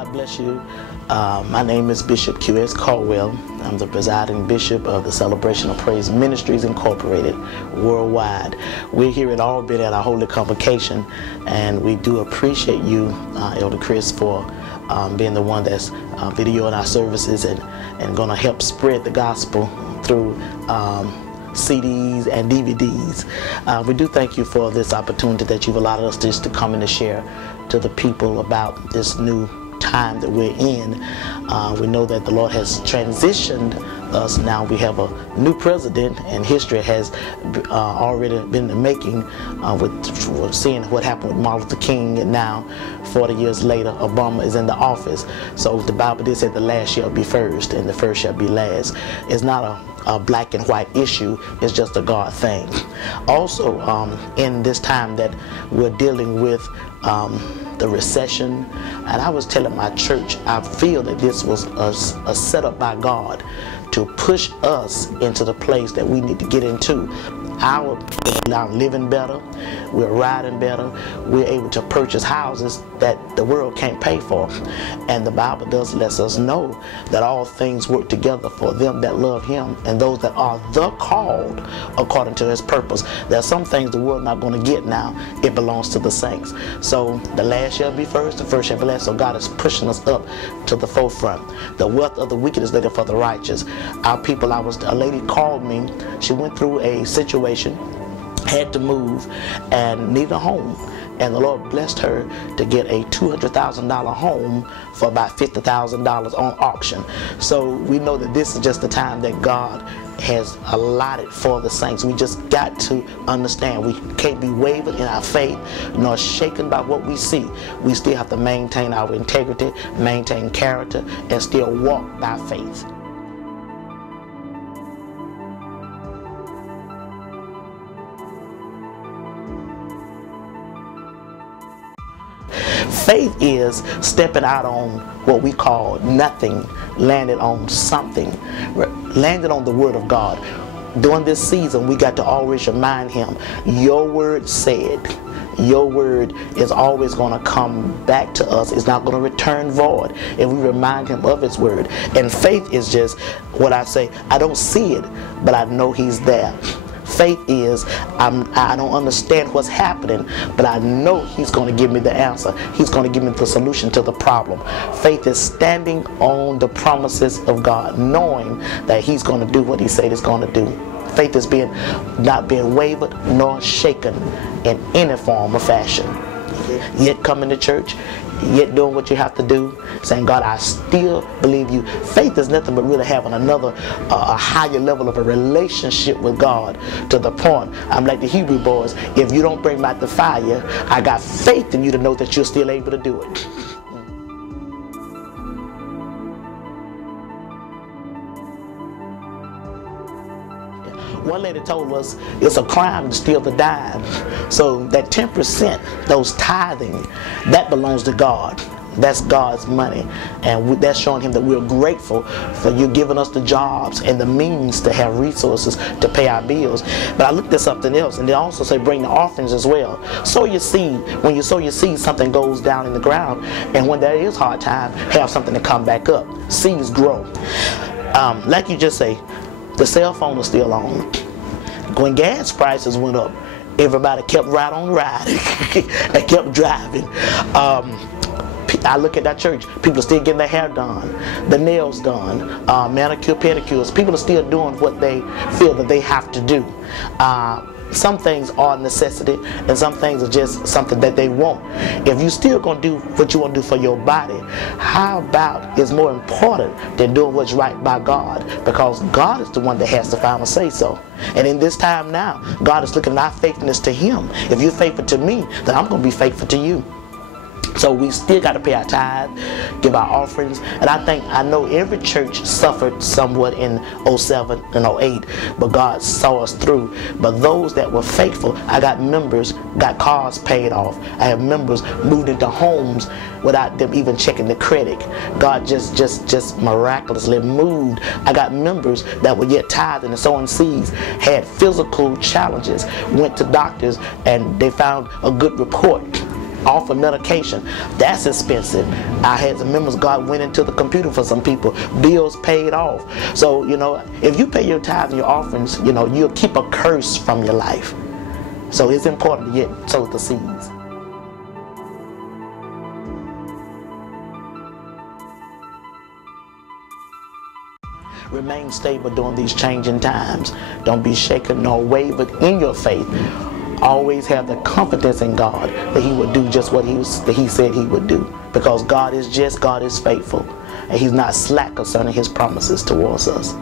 God bless you. My name is Bishop Q.S. Caldwell. I'm the presiding bishop of the Celebration of Praise Ministries Incorporated worldwide. We're here at Albany at our Holy Convocation, and we do appreciate you, Elder Chris, for being the one that's videoing our services and going to help spread the gospel through CDs and DVDs. We do thank you for this opportunity that you've allowed us just to come in and share to the people about this new time that we're in. We know that the Lord has transitioned us. Now we have a new president, and history has already been in the making with seeing what happened with Martin Luther King, and now 40 years later Obama is in the office. So the Bible did say the last shall be first and the first shall be last. It's not a black and white issue, it's just a God thing. Also, in this time that we're dealing with the recession, and I was telling my church, I feel that this was a setup by God to push us into the place that we need to get into. Our now living better, we're riding better, we're able to purchase houses that the world can't pay for. And the Bible does let us know that all things work together for them that love Him and those that are the called according to His purpose. There are some things the world not going to get now. It belongs to the saints. So the last shall be first, the first shall be last. So God is pushing us up to the forefront. The wealth of the wicked is laid up for the righteous. Our people, a lady called me. She went through a situation, had to move, and needed a home. And the Lord blessed her to get a $200,000 home for about $50,000 on auction. So we know that this is just the time that God has allotted for the saints. We just got to understand we can't be wavered in our faith nor shaken by what we see. We still have to maintain our integrity, maintain character, and still walk by faith. Faith is stepping out on what we call nothing, landed on something, landed on the Word of God. During this season, we got to always remind Him, your word said, your word is always going to come back to us. It's not going to return void if we remind Him of His word. And faith is just what I say, I don't see it, but I know He's there. Faith is, I don't understand what's happening, but I know He's going to give me the answer. He's going to give me the solution to the problem. Faith is standing on the promises of God, knowing that He's going to do what He said He's going to do. Faith is not being wavered nor shaken in any form or fashion. Yet coming to church, yet doing what you have to do, saying, God, I still believe you. Faith is nothing but really having a higher level of a relationship with God, to the point, I'm like the Hebrew boys, if you don't bring back the fire, I got faith in you to know that you're still able to do it. One lady told us it's a crime to steal the dime. So that 10%, those tithing, that belongs to God. That's God's money. And that's showing Him that we're grateful for you giving us the jobs and the means to have resources to pay our bills. But I looked at something else, and they also say bring the offerings as well. Sow your seed. When you sow your seed, something goes down in the ground. And when there is hard time, have something to come back up. Seeds grow. Like you just say, the cell phone is still on. When gas prices went up, everybody kept right on riding and kept driving. I look at that church, people are still getting their hair done, the nails done, manicure, pedicures. People are still doing what they feel that they have to do. Some things are a necessity, and some things are just something that they want. If you're still going to do what you want to do for your body, how about it's more important than doing what's right by God? Because God is the one that has the final say so. And in this time now, God is looking at our faithfulness to Him. If you're faithful to me, then I'm going to be faithful to you. So we still got to pay our tithe, give our offerings. And I know every church suffered somewhat in 07 and 08, but God saw us through. But those that were faithful, I got members, got cars paid off. I have members moved into homes without them even checking the credit. God just miraculously moved. I got members that were yet tithing and sowing seeds, had physical challenges, went to doctors, and they found a good report. off of medication. That's expensive. I had some members, God went into the computer for some people. Bills paid off. So, you know, if you pay your tithes and your offerings, you know, you'll keep a curse from your life. So it's important to yet sow the seeds. Remain stable during these changing times. Don't be shaken nor wavered in your faith. Always have the confidence in God that He would do just what He said He would do. Because God is just, God is faithful, and He's not slack concerning His promises towards us.